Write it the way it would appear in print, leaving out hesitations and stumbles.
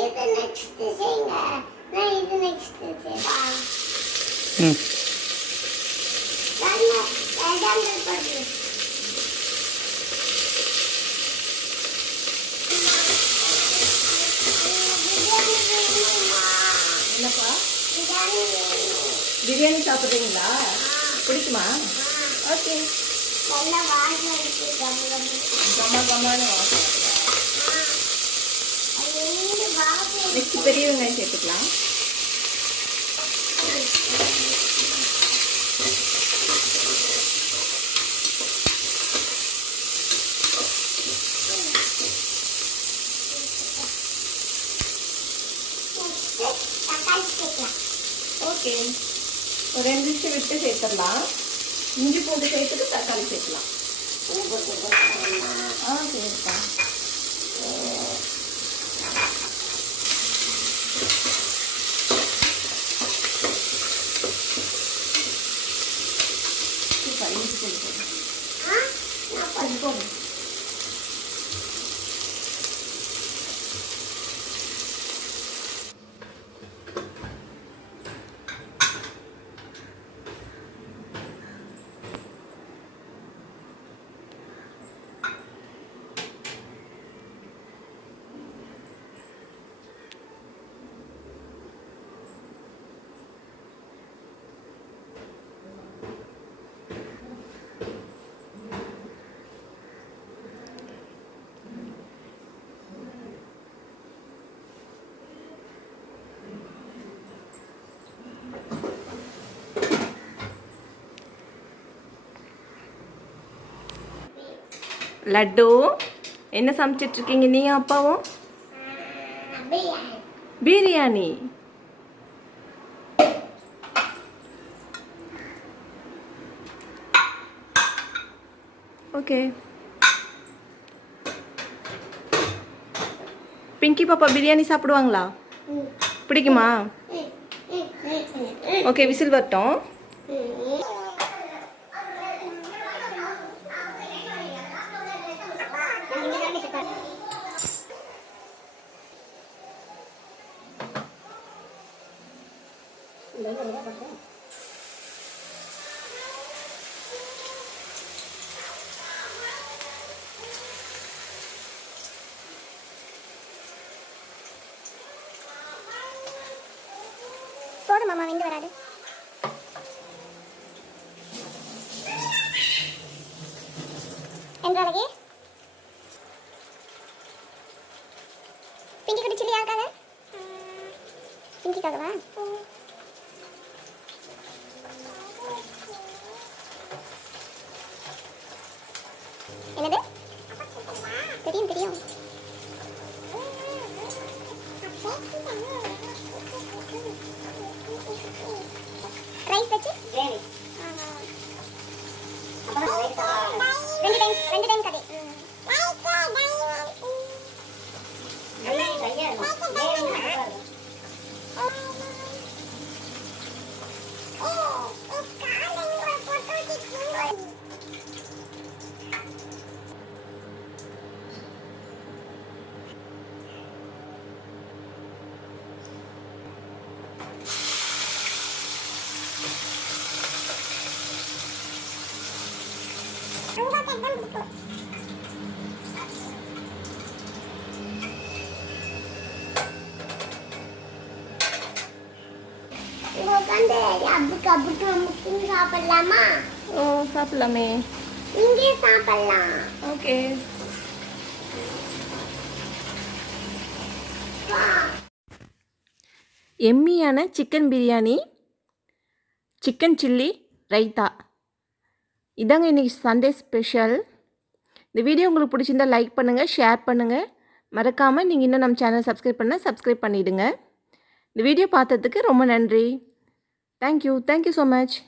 இது நெக்ஸ்ட் செய்யுங்க. நான் இது நெக்ஸ்ட் செய்வா. நான் படி. என்னப்பா பிரியாணி சாப்பிட்றீங்களா? பிடிக்குமா? ஓகே. நல்ல வாசனை இருக்கு. கம்மகமான வாசனை. நெக்ஸ்ட் பெரிய வெங்காயம் சேர்த்துக்கலாம். ஓகே, ஒரு 2 நிமிஷம் விட்டு சேர்த்துடலாம். இஞ்சி பூண்டு சேர்த்துட்டு தக்காளி சேர்க்கலாம். சரிப்பா. இஞ்சி பூண்டு போடு. லட்டு என்ன சமைச்சிட்டு இருக்கீங்க நீ அப்பாவும்? பிரியாணி. ஓகே. பிங்கி பாப்பா பிரியாணி சாப்பிடுவாங்களா? பிடிக்குமா? ஓகே, விசில் வரட்டும். போடு மாமா, வெந்து வராது. என்றாலகே பிங்கி குடி சில்லி யாருக்காக? பிங்கிக்காகவா? என்னது? தெரியும் தெரியும். ரைஸ் வச்சு ரெண்டு டைம் கதை. சாப்பிடலாமா? ஓ, சாப்பிடலாமே. இங்கே சாப்பிடலாம். ஓகே. எம்மியான chicken biryani, chicken chilli, raita, இதாங்க இன்றைக்கி சண்டே ஸ்பெஷல். இந்த வீடியோ உங்களுக்கு பிடிச்சிருந்தா லைக் பண்ணுங்கள், ஷேர் பண்ணுங்கள். மறக்காமல் நீங்கள் இன்னும் நம்ம சேனல் சப்ஸ்கிரைப் பண்ணிவிடுங்க. இந்த வீடியோ பார்த்ததுக்கு ரொம்ப நன்றி. Thank you so much.